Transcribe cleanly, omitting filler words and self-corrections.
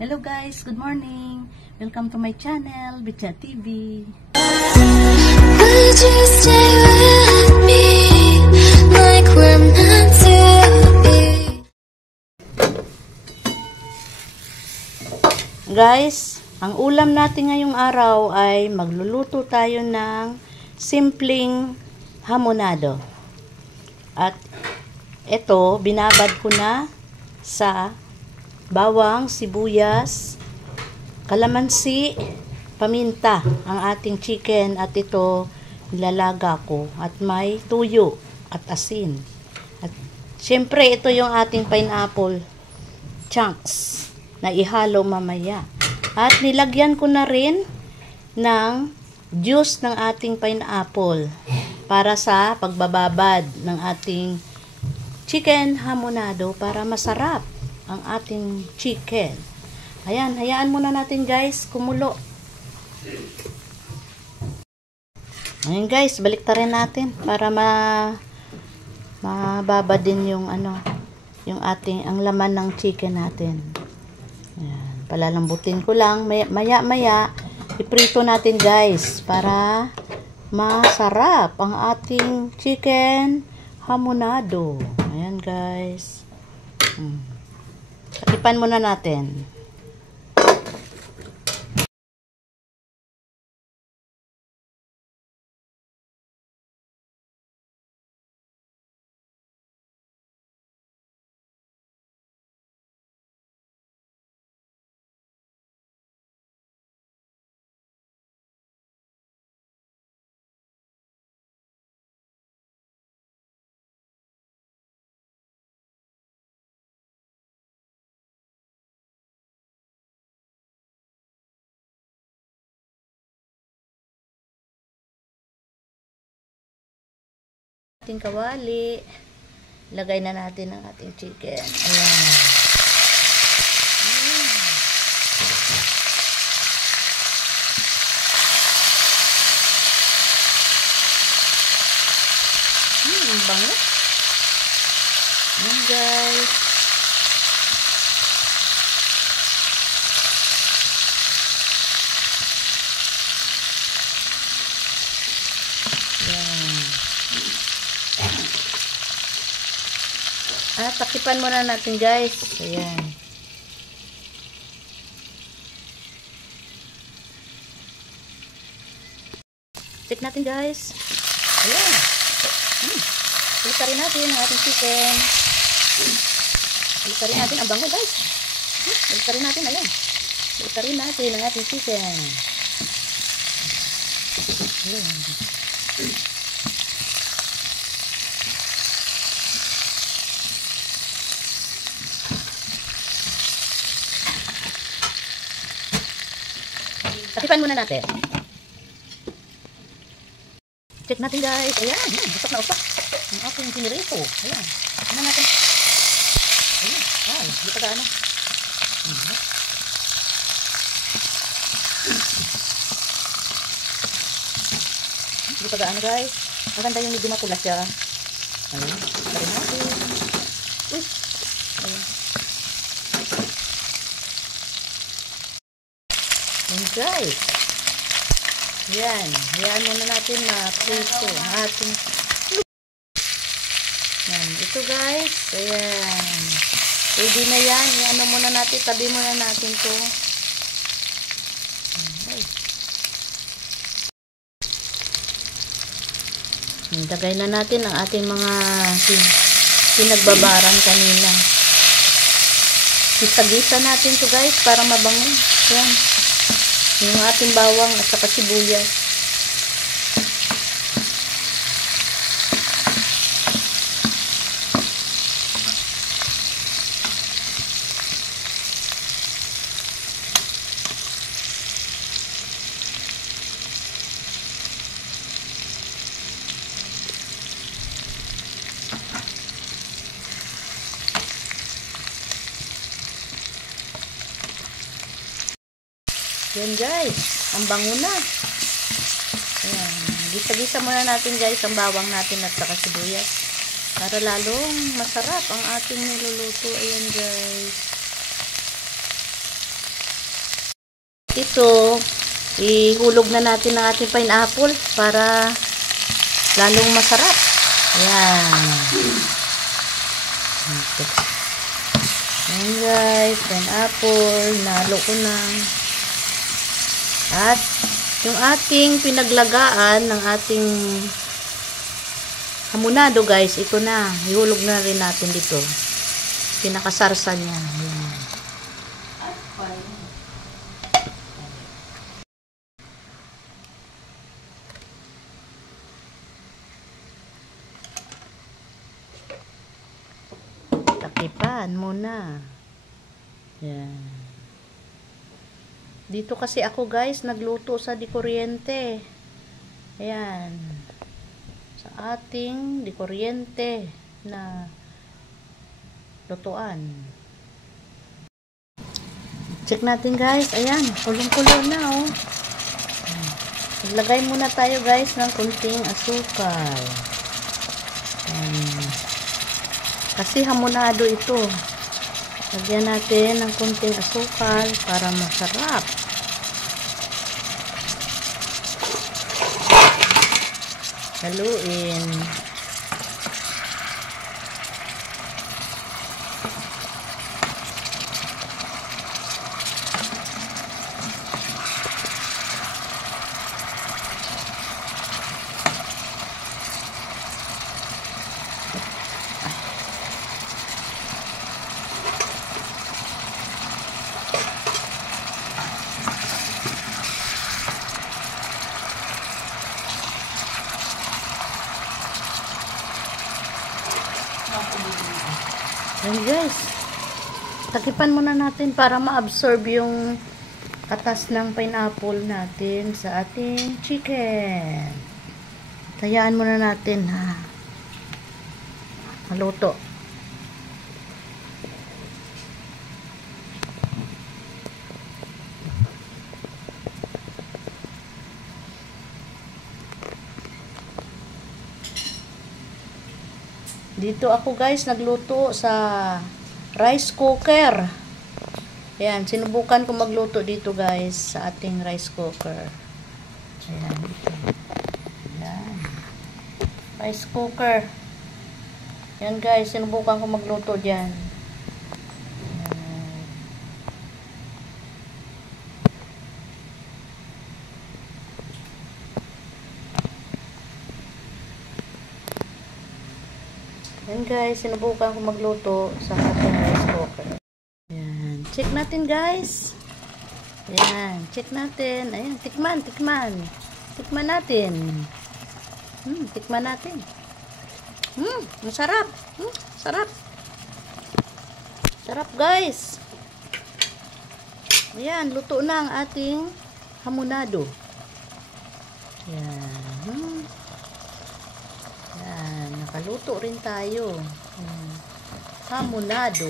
Hello guys, good morning. Welcome to my channel, Bitchat TV. Would you stay with me like we're meant to be? Guys, ang ulam natin ngayong araw ay magluluto tayo ng simpleng hamonado. At ito, binabad ko na sa bawang, sibuyas, kalamansi, paminta ang ating chicken at ito nilalaga ko at may tuyo at asin. At syempre ito yung ating pineapple chunks na ihalo mamaya. At nilagyan ko na rin ng juice ng ating pineapple para sa pagbababad ng ating chicken hamonado para masarap ang ating chicken. Ayan, hayaan muna natin guys kumulo. Ayan guys, baliktarin natin para mababa din yung yung ating ang laman ng chicken natin. Ayan, palalambutin ko lang maya iprito natin guys para masarap ang ating chicken hamonado. Ayan guys. Takipan muna natin. Ating kawali, lagay na natin ang ating chicken. Ayan. Ang bango. Ayan guys. At takipan muna natin guys. Ayan. Check natin guys. Ayan. Ilikarin natin ang ating chicken. Ilikarin natin ang bango guys. Ilikarin natin. Ayan. Ilikarin natin ang ating chicken. Ayan. Takipan muna natin. Check natin guys. Ayan. Usap na usap. Ang ating pinirito. Ayan. Tignan natin. Ayan. Wow. Hindi pa gaano. Hindi pa gaano guys. Maganda yung medyo mapula siya. Ayan. Takipan natin. Uy. Ayan. Ayan guys. Yan. Hayaan muna natin na prito ang ating yan. Ito guys. Ayan. Ready na yan. Iano muna natin. Tabi muna natin to. Ilagay na natin ang ating mga pinagbabaran kanina. Gisa-gisa natin to guys para mabango. Yan. Yung ating bawang at saka sibuyas. Yan guys, ang bango na. Ayan, gisa-gisa muna natin guys ang bawang natin at saka sibuyas para lalong masarap ang ating niluluto. Ayan guys. ito, ihulog na natin ang ating pineapple para lalong masarap. Ayan. Ayan guys, pineapple, nalo ko na. At yung ating pinaglagaan ng ating hamonado guys, ito na. Ihulog na rin natin dito. Pinakasarsa niya. Ayan. Takipan muna. Yan. Dito kasi ako guys, nagluto sa di kuryente. Ayan. Sa ating di kuryente na lutuan. Check natin guys. Ayan. Kulong-kulong na oh. Maglagay muna tayo guys ng kunting asukal. Ayan. Kasi hamonado ito. Lagyan natin ng kunting asukal para masarap. Haluin. Ayan guys, takipan muna natin para ma-absorb yung katas ng pineapple natin sa ating chicken. Tayaan muna natin ha. Maluto. Dito ako guys nagluto sa rice cooker. Ayan, sinubukan ko magluto dito guys sa ating rice cooker. Ayan, dito. Ayan. Rice cooker. Ayan guys, sinubukan ko magluto dyan. Ayan guys, sinubukan ko magluto sa ating rice cooker. Ayan, check natin guys. Ayan, check natin. Ayan, tikman. Tikman natin. Tikman natin. Masarap. Sarap. Sarap guys. Ayan, luto na ang ating hamonado. Ayan. Yan, nakaluto rin tayo. Hamonado.